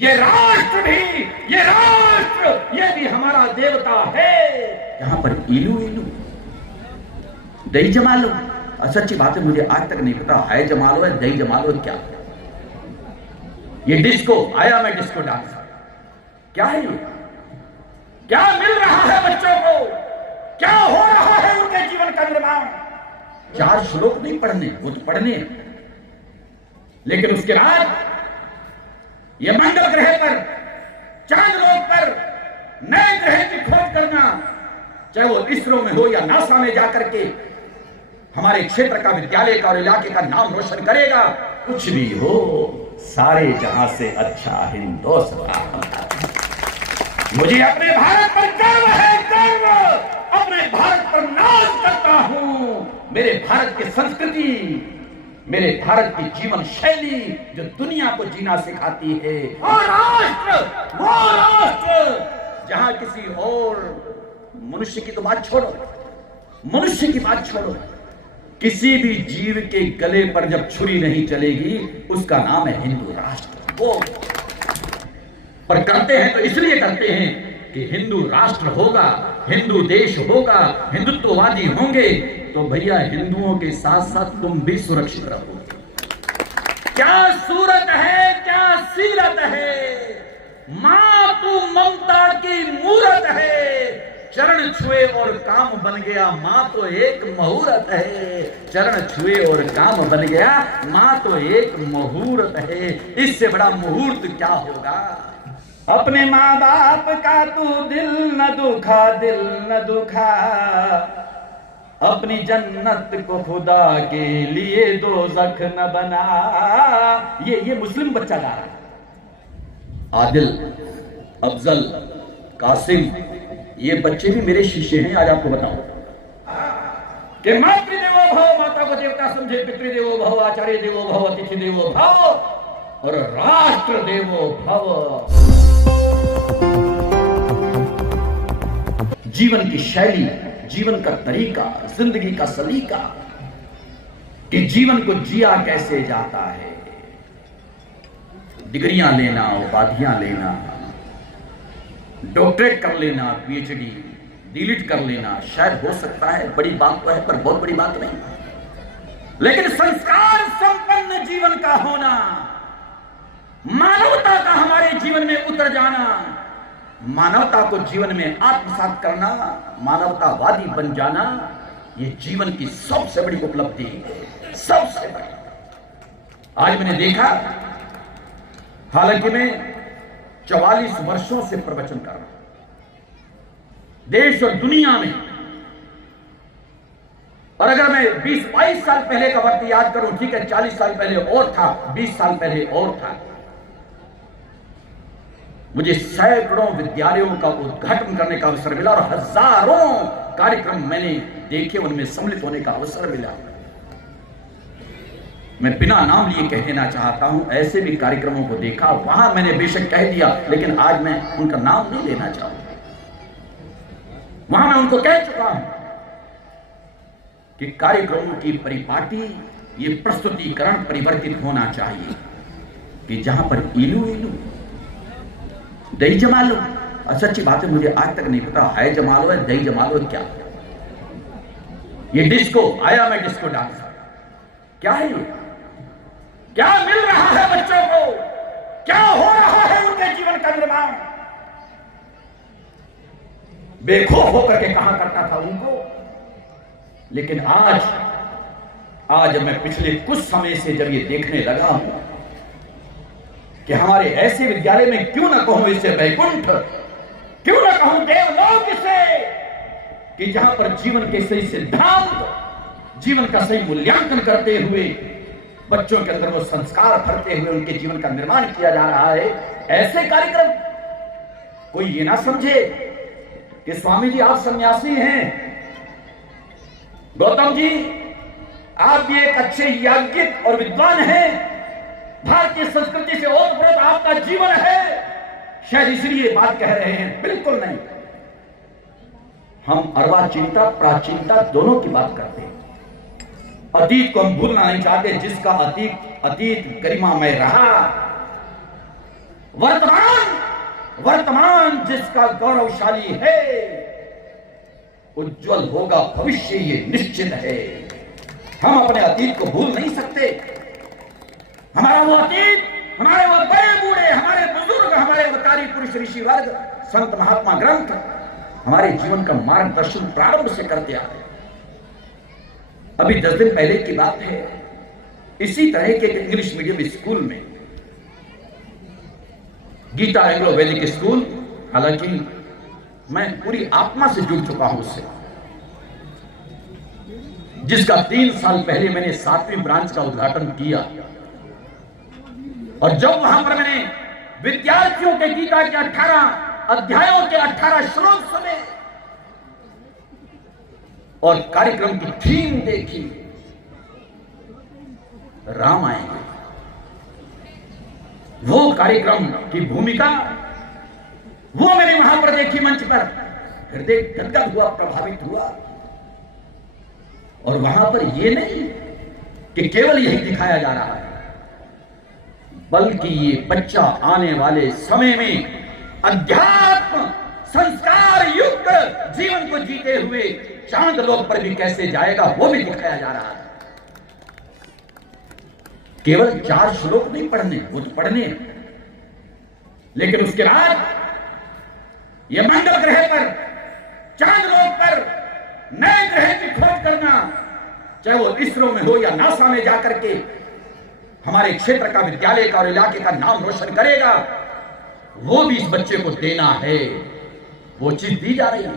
ये राष्ट्र ये भी हमारा देवता है। यहाँ पर इलू इलू दही जमा लो। सच्ची बात है, मुझे आज तक नहीं पता है जमा लो है दही जमा लो क्या। ये डिस्को आया, मैं डिस्को डांस क्या है ये? क्या मिल रहा है बच्चों को? क्या हो रहा है उनके जीवन का निर्माण? 4 श्लोक नहीं पढ़ने, वो तो पढ़ने हैं, लेकिन उसके बाद ये मंगल ग्रह पर, चांद लोक पर नए ग्रह की खोज करना, चाहे वो इसरो में हो या नासा में जाकर के हमारे क्षेत्र का, विद्यालय का और इलाके का नाम रोशन करेगा। कुछ भी हो, सारे जहां से अच्छा हिंदुस्तान। मुझे अपने भारत पर गर्व है, गर्व। अपने भारत पर नाज करता हूं। मेरे भारत की संस्कृति, मेरे भारत की जीवन शैली जो दुनिया को जीना सिखाती है। और वो राष्ट्र जहां किसी और मनुष्य की तो बात छोड़ो, मनुष्य की बात छोड़ो, किसी भी जीव के गले पर जब छुरी नहीं चलेगी उसका नाम है हिंदू राष्ट्र। वो पर करते हैं तो इसलिए करते हैं कि हिंदू राष्ट्र होगा, हिंदू देश होगा, हिंदुत्ववादी होंगे तो भैया हिंदुओं के साथ साथ तुम भी सुरक्षित रहोगे। क्या सूरत है, क्या सीरत है, मां तू ममता की मूरत है। चरण छुए और काम बन गया, मां तो एक मुहूर्त है। चरण छुए और काम बन गया, मां तो एक मुहूर्त है। इससे बड़ा मुहूर्त क्या होगा? अपने माँ बाप का तू दिल न दुखा, दिल न दुखा। अपनी जन्नत को खुदा के लिए दोज़ख न बना। ये मुस्लिम बच्चा गा रहा है। आदिल, अफजल, कासिम, ये बच्चे भी मेरे शिष्य हैं। आज आपको बताऊं कि मातृदेवो भव, माता को देवता समझे, पितृदेवो भव, आचार्य देवो भव, अतिथि देवो भव और राष्ट्र देवो भव। जीवन की शैली, जीवन का तरीका, जिंदगी का सलीका कि जीवन को जिया कैसे जाता है। डिग्रियां लेना, उपाधियां लेना, डॉक्टरेट कर लेना, पीएचडी, डीलिट कर लेना, शायद हो सकता है बड़ी बात तो है पर बहुत बड़ी बात नहीं। लेकिन संस्कार संपन्न जीवन का होना, मानवता का हमारे जीवन में उतर जाना, मानवता को जीवन में आत्मसात करना, मानवतावादी बन जाना, ये जीवन की सबसे बड़ी उपलब्धि है, सबसे बड़ी। आज मैंने देखा, हालांकि मैं 44 वर्षों से प्रवचन कर रहा हूं देश और दुनिया में, और अगर मैं 20-22 साल पहले का वक्त याद करूं, ठीक है 40 साल पहले और था, 20 साल पहले और था, मुझे सैकड़ों विद्यालयों का उद्घाटन करने का अवसर मिला और हजारों कार्यक्रम मैंने देखे, उनमें सम्मिलित होने का अवसर मिला। मैं बिना नाम लिए कह देना चाहता हूं, ऐसे भी कार्यक्रमों को देखा, वहां मैंने बेशक कह दिया, लेकिन आज मैं उनका नाम नहीं लेना चाहूंगा। वहां मैं उनको कह चुका हूं कि कार्यक्रमों की परिपाटी, ये प्रस्तुतिकरण परिवर्तित होना चाहिए कि जहां पर इलू इलू दही जमा लो। सच्ची बात है, मुझे आज तक नहीं पता है जमा लो है दही जमा लो क्या। ये डिस्को आया, मैं डिस्को डांस क्या है ये? क्या मिल रहा है बच्चों को? क्या हो रहा है उनके जीवन का निर्माण? बेखौफ होकर के कहा करता था उनको, लेकिन आज मैं पिछले कुछ समय से जब ये देखने लगा हूं कि हमारे ऐसे विद्यालय में क्यों ना कहूं इसे वैकुंठ, क्यों ना कहूं देवलोक इसे, कि जहां पर जीवन के सही सिद्धांत, जीवन का सही मूल्यांकन करते हुए बच्चों के अंदर वो संस्कार भरते हुए उनके जीवन का निर्माण किया जा रहा है। ऐसे कार्यक्रम कोई ये ना समझे कि स्वामी जी आप सन्यासी हैं, गौतम जी आप भी एक अच्छे याज्ञिक और विद्वान हैं, भारतीय संस्कृति से ओतप्रोत आपका जीवन है, शायद इसलिए बात कह रहे हैं। बिल्कुल नहीं, हम अर्वाचीनता प्राचीनता दोनों की बात करते हैं। अतीत को हम भूलना नहीं चाहते, जिसका अतीत गरिमामय रहा वर्तमान जिसका गौरवशाली है, उज्जवल होगा भविष्य, ये निश्चित है। हम अपने अतीत को भूल नहीं सकते। हमारा वो अतीत, हमारे वो बड़े बूढ़े, हमारे बुजुर्ग, हमारे अवतारी पुरुष, ऋषि वर्ग, संत महात्मा ग्रंथ हमारे जीवन का मार्गदर्शन प्रारंभ से करते आ रहे। अभी 10 दिन पहले की बात है, इसी तरह के इंग्लिश मीडियम स्कूल में, गीता एंग्लो वैदिक स्कूल, हालांकि मैं पूरी आत्मा से जुड़ चुका हूं उससे, जिसका 3 साल पहले मैंने 7वीं ब्रांच का उद्घाटन किया। और जब वहां पर मैंने विद्यार्थियों के गीता के 18 अध्यायों के 18 श्लोक सुने और कार्यक्रम की थीम देखी, रामायण, वो कार्यक्रम की भूमिका वो मैंने वहां पर देखी मंच पर, हृदय गदगद हुआ, प्रभावित हुआ। और वहां पर यह नहीं कि केवल यही दिखाया जा रहा है, बल्कि ये बच्चा आने वाले समय में अध्यात्म संस्कार युक्त जीवन को जीते हुए चांद लोक पर भी कैसे जाएगा, वो भी दिखाया जा रहा है। केवल 4 श्लोक नहीं पढ़ने, वो तो पढ़ने हैं, लेकिन उसके बाद यह मंगल ग्रह पर, चांद लोक पर नए ग्रह की खोज करना, चाहे वो इसरो में हो या नासा में जाकर के हमारे क्षेत्र का, विद्यालय का और इलाके का नाम रोशन करेगा, वो भी इस बच्चे को देना है। वो चीज दी जा रही है।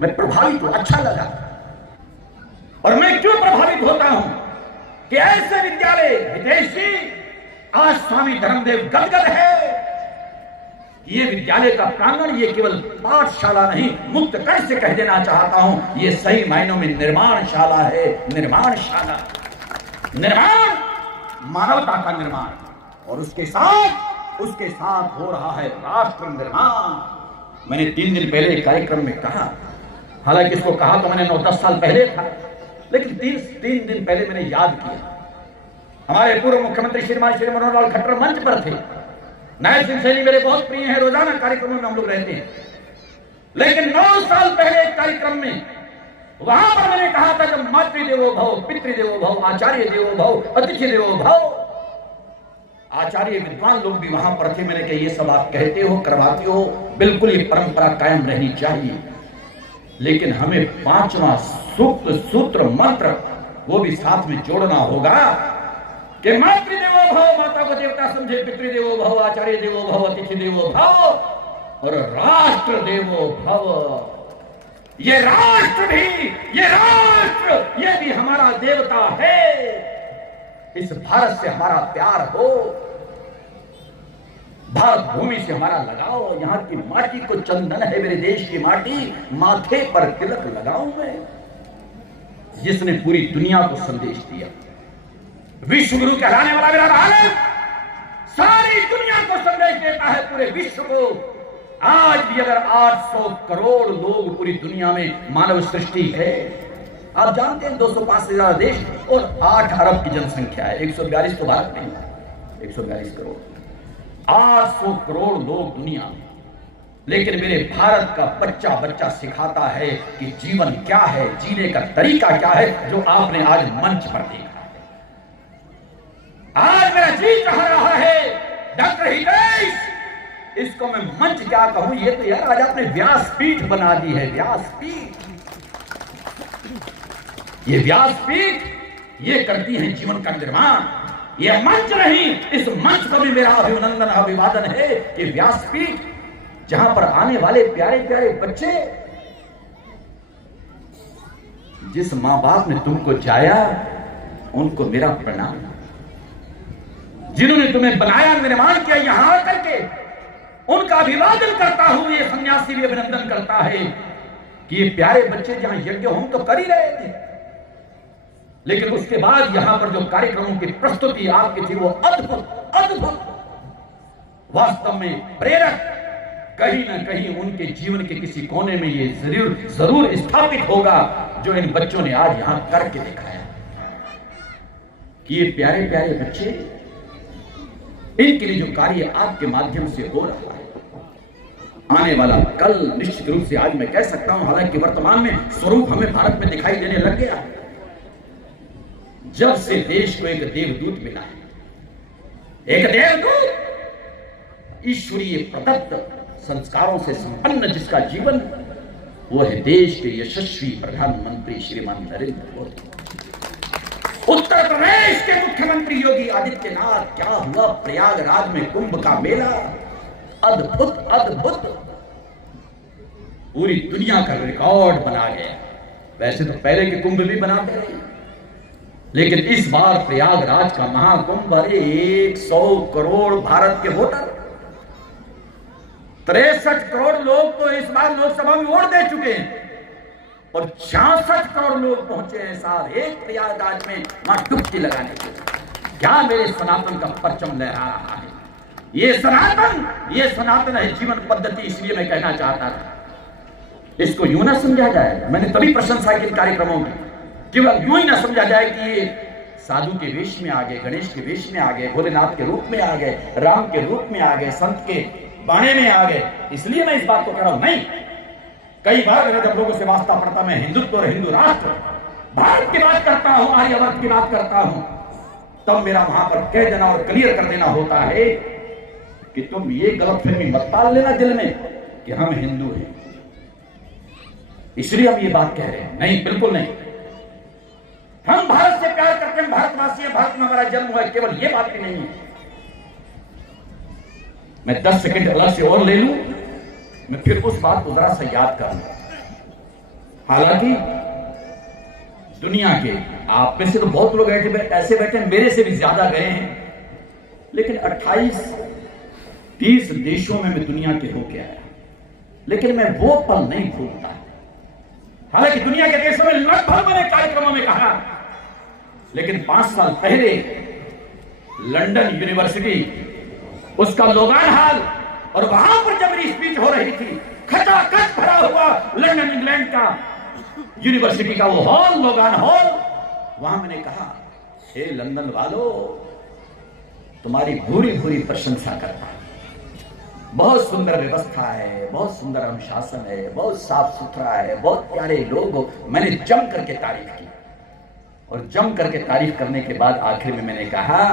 मैं प्रभावित हूं, अच्छा लगा। और मैं क्यों प्रभावित होता हूं कि ऐसे विद्यालय, विदेशी, आज स्वामी धर्मदेव गदगद है। ये विद्यालय का प्रांगण ये केवल पाठशाला नहीं, मुक्त कर से कह देना चाहता हूं, ये सही मायनों में निर्माणशाला है। निर्माणशाला, निर्माण, मानवता का निर्माण, और उसके साथ हो रहा है राष्ट्र निर्माण। मैंने 3 दिन पहले एक कार्यक्रम में कहा, हालांकि इसको कहा तो मैंने 9-10 साल पहले था, लेकिन 3 दिन पहले मैंने याद किया। हमारे पूर्व मुख्यमंत्री श्रीमान श्री मनोहर लाल खट्टर मंच पर थे। नायब सिंह सैनी मेरे बहुत प्रिय हैं, रोजाना कार्यक्रमों में हम लोग रहते हैं। लेकिन 9 साल पहले एक कार्यक्रम में वहां पर मैंने कहा था, जब मातृदेवो भव, पितृदेवो भव, आचार्य देवो भव, अतिथि देवो भव, आचार्य विद्वान लोग भी वहां पर थे। मैंने कहा ये सब आप कहते हो, करवाते हो, बिल्कुल ये परंपरा कायम रहनी चाहिए, लेकिन हमें 5वां सूत्र मंत्र वो भी साथ में जोड़ना होगा कि मातृदेवो भव, माता को देवता समझे, पितृदेवो भव, आचार्य देवो भव, अतिथि देवो भव, और राष्ट्र देवो भव। ये राष्ट्र ये भी हमारा देवता है। इस भारत से हमारा प्यार हो, भारत भूमि से हमारा लगाओ। यहाँ की माटी को चंदन है, मेरे देश की माटी, माथे पर तिलक लगाऊं मैं, जिसने पूरी दुनिया को संदेश दिया। विश्व गुरु कहलाने वाला मेरा भारत सारी दुनिया को संदेश देता है, पूरे विश्व को। आज भी अगर 800 करोड़ लोग पूरी दुनिया में मानव सृष्टि है, आप जानते हैं 205 से ज्यादा देश और 8 अरब की जनसंख्या है। 142 तो भारत नहीं, 142 करोड़, 800 करोड़ लोग दुनिया में। लेकिन मेरे भारत का बच्चा बच्चा सिखाता है कि जीवन क्या है, जीने का तरीका क्या है, जो आपने आज मंच पर देखा। आज मेरा जी कह रहा है, डॉक्टर हितेश, इसको मैं मंच क्या कहूं, ये तो यार आज आपने व्यासपीठ बना दी है। व्यासपीठ, ये व्यासपीठ ये करती है जीवन का निर्माण। ये मंच नहीं, इस मंच को भी मेरा अभिनंदन अभिवादन है कि व्यासपीठ, जहां पर आने वाले प्यारे प्यारे बच्चे, जिस मां बाप ने तुमको जाया उनको मेरा प्रणाम, जिन्होंने तुम्हें बनाया, निर्माण किया, यहां आकर के उनका अभिवादन करता हूं। ये सन्यासी भी अभिनंदन करता है कि ये प्यारे बच्चे जहां यज्ञ होम तो कर ही रहे थे, लेकिन उसके बाद यहां पर जो कार्यक्रमों की प्रस्तुति आपकी थी वो अद्भुत अद्भुत, वास्तव में प्रेरक। कहीं ना कहीं उनके जीवन के किसी कोने में ये जरूर स्थापित होगा जो इन बच्चों ने आज यहां करके दिखाया कि ये प्यारे प्यारे बच्चे इनके लिए जो कार्य आपके माध्यम से हो रहा है, आने वाला कल निश्चित रूप से आज मैं कह सकता हूं, हालांकि वर्तमान में स्वरूप हमें भारत में दिखाई देने लग गया है। जब से देश को एक देवदूत मिला है, एक देवदूत ईश्वरीय प्रदत्त संस्कारों से संपन्न जिसका जीवन, वो है देश के यशस्वी प्रधानमंत्री श्रीमान नरेंद्र मोदी। उत्तर प्रदेश के मुख्यमंत्री योगी आदित्यनाथ, क्या हुआ प्रयागराज में कुंभ का मेला, अद्भुत अद्भुत, पूरी दुनिया का रिकॉर्ड बना गया। वैसे तो पहले के कुंभ भी बनाते रहे, लेकिन इस बार प्रयागराज का महाकुंभ, 100 करोड़ भारत के वोटर, 63 करोड़ लोग तो इस बार लोकसभा में वोट दे चुके हैं और 66 करोड़ लोग पहुंचे हैं साहब एक प्रयागराज में वहां डुबकी लगाने के लिए। क्या मेरे सनातन का परचम लहरा रहा है? ये सनातन है जीवन पद्धति। इसलिए मैं कहना चाहता था, इसको यूं ना समझा जाए, मैंने तभी प्रशंसा की कार्यक्रमों की, केवल यूं ही ना समझा जाए कि ये साधु के वेश में आ गए, गणेश के वेश में आ गए, भोलेनाथ के रूप में आ गए, राम के रूप में आ गए, संत के बाणे में आ गए। इसलिए मैं इस बात को कह रहा हूं। नहीं, कई बार मेरे जब लोगों से वास्ता पड़ता, मैं हिंदुत्व और हिंदू राष्ट्र भारत की बात करता हूं, आर्यवर्त की बात करता हूं, तब मेरा वहां पर कह देना और क्लियर कर देना होता है कि तुम ये गलतफहमी मत पाल लेना दिल में कि हम हिंदू हैं, इसलिए हम ये बात कह रहे हैं। नहीं, बिल्कुल नहीं। हम भारत से प्यार करते हैं, भारतवासी हैं, भारत में हमारा जन्म हुआ है, केवल ये बात भी नहीं है। मैं 10 सेकंड अलग से और ले लूं, मैं फिर उस बात को जरा सा याद कर लूं। हालांकि दुनिया के आप में से तो बहुत लोग ऐसे बैठे मेरे से भी ज्यादा गए हैं, लेकिन 28-30 देशों में मैं दुनिया के होके आया, लेकिन मैं वो पल नहीं भूलता। हालांकि दुनिया के देशों में लगभग मैंने कार्यक्रमों में कहा, लेकिन 5 साल पहले लंदन यूनिवर्सिटी, उसका लोगान हाल, और वहां पर जब मेरी स्पीच हो रही थी, खचाखच भरा हुआ लंदन इंग्लैंड का यूनिवर्सिटी का वो हॉल, लोगान हॉल, वहां मैंने कहा, हे लंदन वालों, तुम्हारी भूरी भूरी प्रशंसा करता हूं। बहुत सुंदर व्यवस्था है, बहुत सुंदर अनुशासन है, बहुत साफ सुथरा है, बहुत प्यारे लोग हो। मैंने जम करके तारीफ की, और जम करके तारीफ करने के बाद आखिर में मैंने कहा,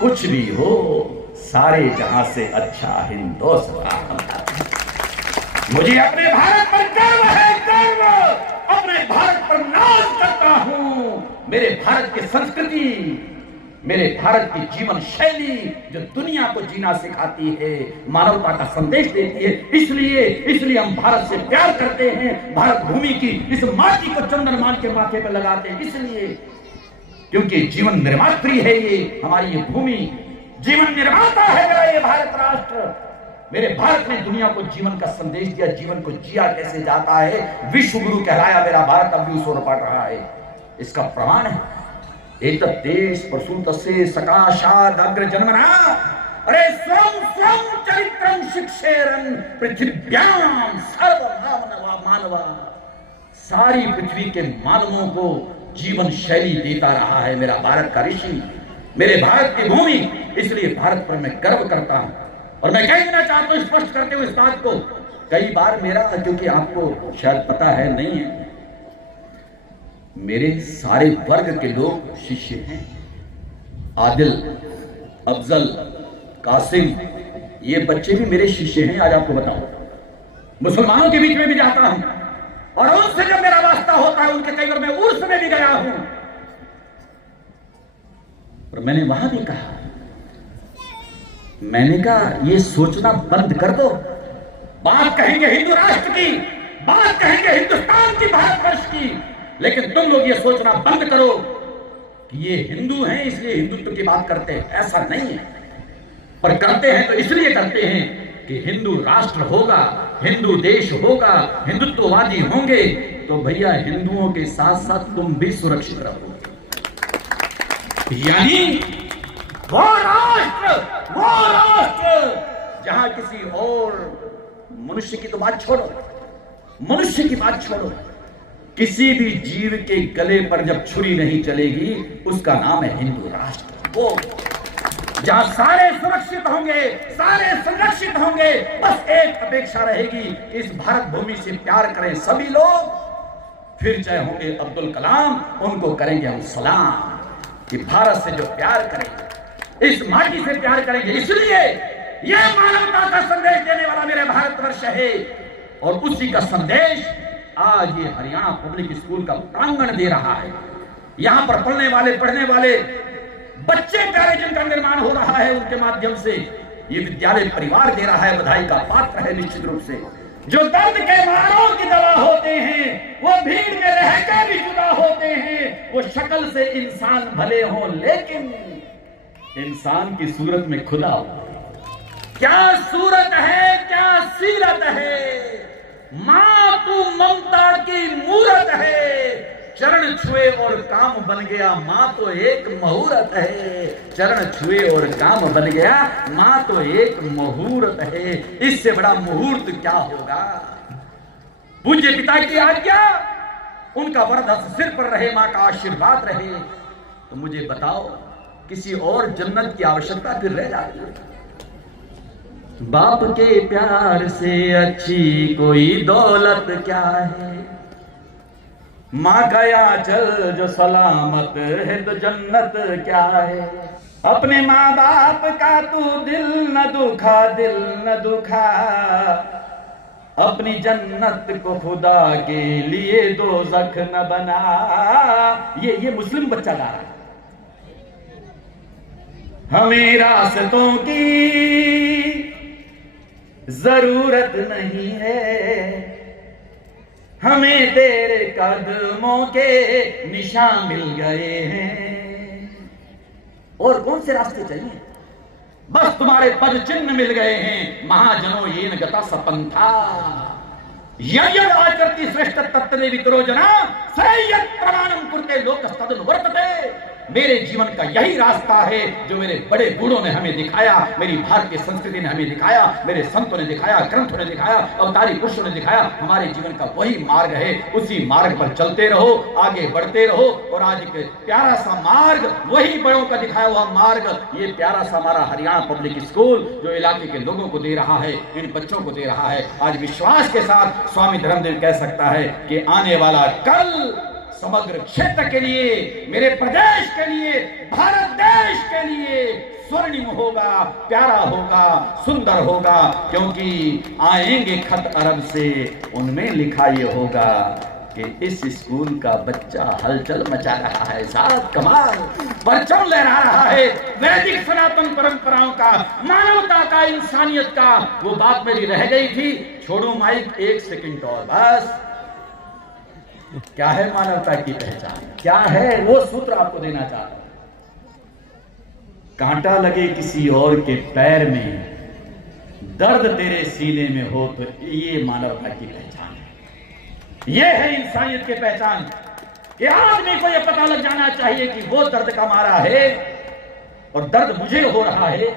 कुछ भी हो, सारे जहां से अच्छा हिंदुस्तान। मुझे अपने भारत पर गर्व है, गर्व, अपने भारत पर नाज करता हूं। मेरे भारत की संस्कृति, मेरे भारत की जीवन शैली जो दुनिया को जीना सिखाती है, मानवता का संदेश देती है, इसलिए हम भारत से प्यार करते हैं। भारत भूमि की इस माटी को चंदन मान के माथे पर लगाते हैं, इसलिए क्योंकि जीवन निर्मात्री है ये हमारी ये भूमि, जीवन निर्माता है मेरा ये भारत राष्ट्र। मेरे भारत ने दुनिया को जीवन का संदेश दिया, जीवन को जिया कैसे जाता है। विश्व गुरु कहलाया मेरा भारत, अब भी उस ओर बढ़ रहा है। इसका प्रमाण है, एक देश प्रसूतस्य सकाशाद अग्र जन्मना, अरे स्वं चरित्रम शिक्षेरन पृथ्व्याम सर्वभावनवा मानवा। सारी पृथ्वी के मानवों को जीवन शैली देता रहा है मेरा भारत का ऋषि, मेरे भारत की भूमि। इसलिए भारत पर मैं गर्व करता हूं, और मैं कह देना चाहता हूं स्पष्ट करते हुए इस बात को। कई बार मेरा, क्योंकि आपको शायद पता है नहीं है, मेरे सारे वर्ग के लोग शिष्य हैं। आदिल, अफजल, कासिम, ये बच्चे भी मेरे शिष्य हैं। आज आपको बताऊं, मुसलमानों के बीच में भी जाता हूं, और उनसे जब मेरा वास्ता होता है, उनके कई बार मैं उर्स में भी गया हूं, और मैंने वहां भी कहा, मैंने कहा ये सोचना बंद कर दो। बात कहेंगे हिंदू राष्ट्र की, बात कहेंगे हिंदुस्तान की, भारतवर्ष की, लेकिन तुम लोग ये सोचना बंद करो कि ये हिंदू हैं इसलिए हिंदुत्व की बात करते हैं। ऐसा नहीं है, पर करते हैं तो इसलिए करते हैं कि हिंदू राष्ट्र होगा, हिंदू देश होगा, हिंदुत्ववादी होंगे, तो भैया हिंदुओं के साथ साथ तुम भी सुरक्षित रहोगे। यानी वो राष्ट्र जहां किसी और मनुष्य की तो बात छोड़ो, मनुष्य की बात छोड़ो, किसी भी जीव के गले पर जब छुरी नहीं चलेगी, उसका नाम है हिंदू राष्ट्र। जहां सारे सुरक्षित होंगे, सारे संरक्षित होंगे। बस एक अपेक्षा रहेगी, इस भारत भूमि से प्यार करें सभी लोग। फिर चाहे होंगे अब्दुल कलाम, उनको करेंगे हम सलाम कि भारत से जो प्यार करेंगे, इस माटी से प्यार करेंगे। इसलिए यह मानवता का संदेश देने वाला मेरे भारतवर्ष है, और उसी का संदेश आज ये हरियाणा पब्लिक स्कूल का प्रांगण दे रहा है। यहां पर पढ़ने वाले बच्चे प्यारे जिनका निर्माण हो रहा है, उनके माध्यम से ये विद्यालय परिवार दे रहा है, बधाई का पात्र है निश्चित रूप से। जो दर्द के मारों की दवा होते हैं, वो भीड़ में रहकर भी जुदा होते हैं। वो शक्ल से इंसान भले हों, लेकिन इंसान की सूरत में खुदा हो। क्या सूरत है, क्या सीरत है, मां तू ममता की मूरत है। चरण छुए और काम बन गया, मां तो एक मुहूर्त है। चरण छुए और काम बन गया, मां तो एक मुहूर्त है। इससे बड़ा मुहूर्त क्या होगा। पूज्य पिता की आज्ञा, उनका वरदान सिर पर रहे, मां का आशीर्वाद रहे। तो मुझे बताओ, किसी और जन्नत की आवश्यकता फिर रह जाती है। बाप के प्यार से अच्छी कोई दौलत क्या है। माँ गया चल जो सलामत है तो जन्नत क्या है। अपने माँ बाप का तू दिल न दुखा, दिल न दुखा। अपनी जन्नत को खुदा के लिए दोज़ख न बना। ये मुस्लिम बच्चा गा रहा है। हमें रास्तों की जरूरत नहीं है, हमें तेरे कदमों के निशान मिल गए हैं। और कौन से रास्ते चाहिए, बस तुम्हारे पद चिन्ह मिल गए हैं। महाजनो येन गता सपंथा यय्यद आचरति श्रेष्ठ तत्तदे वितरो जना सय्यद प्रमाणम कुर्ते लोकस्तदनु वर्तते। मेरे जीवन का यही रास्ता है जो मेरे बड़े बूढ़ों ने हमें दिखाया, मेरी भारतीय संस्कृति ने हमें दिखाया, मेरे संतों ने दिखाया, ग्रंथों ने दिखाया, अवतारी पुरुषों ने दिखाया। हमारे जीवन का वही मार्ग है, उसी मार्ग पर चलते रहो, आगे बढ़ते रहो। और आज एक प्यारा सा मार्ग, वही बड़ों का दिखाया हुआ मार्ग, ये प्यारा सा हमारा हरियाणा पब्लिक स्कूल जो इलाके के लोगों को दे रहा है, इन बच्चों को दे रहा है। आज विश्वास के साथ स्वामी धर्मदेव कह सकता है कि आने वाला कल समग्र क्षेत्र के लिए, मेरे प्रदेश के लिए, भारत देश के लिए स्वर्णिम होगा, प्यारा होगा, सुंदर होगा। क्योंकि आएंगे खत अरब से, उनमें लिखा ये होगा कि इस स्कूल का बच्चा हलचल मचा रहा है, साथ कमाल परचम लहरा रहा है। वैदिक सनातन परंपराओं का, मानवता का, इंसानियत का। वो बात मेरी रह गई थी, छोड़ो माइक एक सेकंड और बस। क्या है मानवता की पहचान, क्या है वो सूत्र आपको देना चाहता हूं। कांटा लगे किसी और के पैर में, दर्द तेरे सीने में हो, तो ये मानवता की पहचान है। ये है इंसानियत की पहचान कि आदमी को यह पता लग जाना चाहिए कि वो दर्द का मारा है और दर्द मुझे हो रहा है।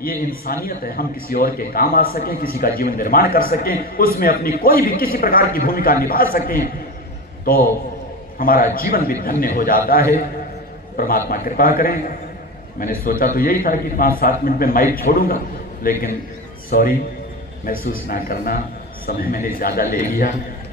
ये इंसानियत है, हम किसी और के काम आ सकें, किसी का जीवन निर्माण कर सकें, उसमें अपनी कोई भी किसी प्रकार की भूमिका निभा सकें, तो हमारा जीवन भी धन्य हो जाता है। परमात्मा कृपा करें। मैंने सोचा तो यही था कि 5-7 मिनट में माइक छोड़ूंगा, लेकिन सॉरी, महसूस ना करना, समय मैंने ज़्यादा ले लिया।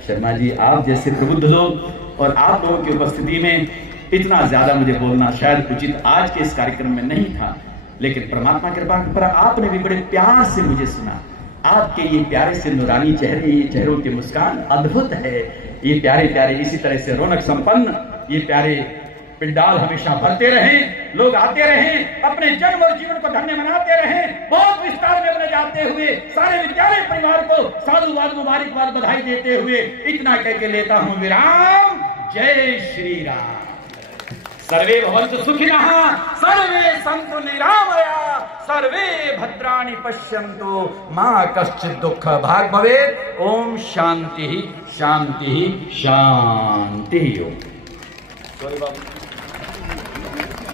शर्मा जी, आप जैसे प्रबुद्ध लोग और आप लोगों की उपस्थिति में इतना ज़्यादा मुझे बोलना शायद उचित आज के इस कार्यक्रम में नहीं था, लेकिन परमात्मा कृपा पर आपने भी बड़े प्यार से मुझे सुना। आपके ये प्यारे से नूरानी चेहरे, ये चेहरों की मुस्कान अद्भुत है। ये प्यारे प्यारे इसी तरह से रौनक संपन्न ये प्यारे पिंडाल हमेशा भरते रहें, लोग आते रहें, अपने जन्म और जीवन को धन्य मनाते रहें। बहुत विस्तार में अपने जाते हुए सारे विद्यालय परिवार को साधुवाद, मुबारकबाद, बधाई देते हुए इतना कह के लेता हूं विराम। जय श्री राम। सर्वे भवन्तु सुखिनः, सर्वे सन्तु निरामया, सर्वे भद्राणि पश्यन्तु, मा कश्चित् दुःख भाग् भवेत्। ओम शांति शांति शांति।